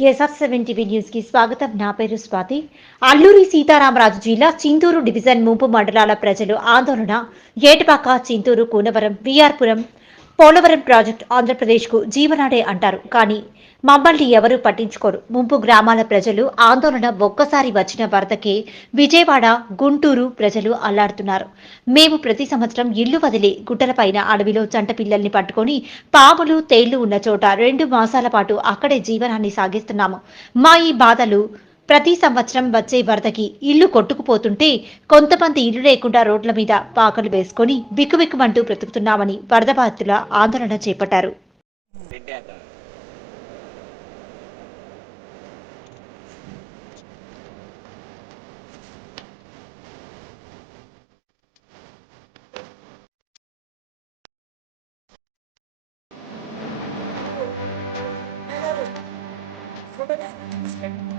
SR seven TV న్యూస్కి స్వాగతం. నా పేరు స్వాతి. అల్లూరి సీతారామరాజు జిల్లా చింతూరు డివిజన్ ముంపు మండలాల ప్రజలు ఆందోళన. ఏటపాక చింతూరు కూనవరం విఆర్పురం పోలవరం ప్రాజెక్టు ఆంధ్రప్రదేశ్కు జీవనాడే అంటారు. కానీ మమ్మల్ని ఎవరూ పట్టించుకోరు. ముంపు గ్రామాల ప్రజలు ఆందోళన ఒక్కసారి వచ్చిన వరదకే విజయవాడ గుంటూరు ప్రజలు అల్లాడుతున్నారు. మేము ప్రతి సంవత్సరం ఇల్లు వదిలి గుట్టలపైన అడవిలో చంట పిల్లల్ని పట్టుకొని పాములు తేళ్ళు ఉన్న చోట రెండు మాసాల పాటు అక్కడే జీవనాన్ని సాగిస్తున్నాము. మా ఈ బాధలు ప్రతి సంవత్సరం వచ్చే వరదకి ఇల్లు కొట్టుకుపోతుంటే కొంతమంది ఇల్లు లేకుండా రోడ్ల మీద పాకలు వేసుకొని బిక్కుబిక్కుమంటూ బ్రతుకుతున్నామని వరద బాధితుల ఆందోళన చేపట్టారు. products and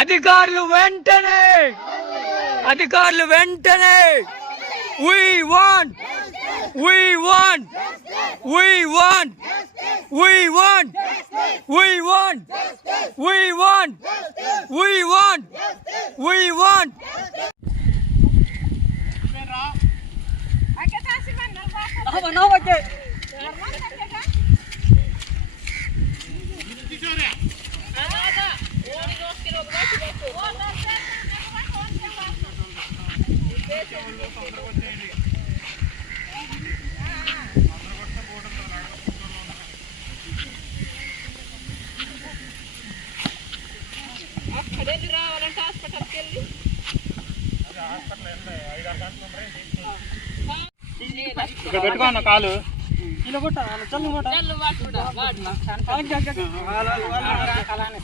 అధికారులు వెంటనే అధికారులు వెంటనే we want we want we want we want we want we want we want we want అక్కడేది రావాలంటే హాస్పిటల్కి వెళ్ళి ఇక్కడ పెట్టుకోను కాలు ఇలా చల్లు అలానే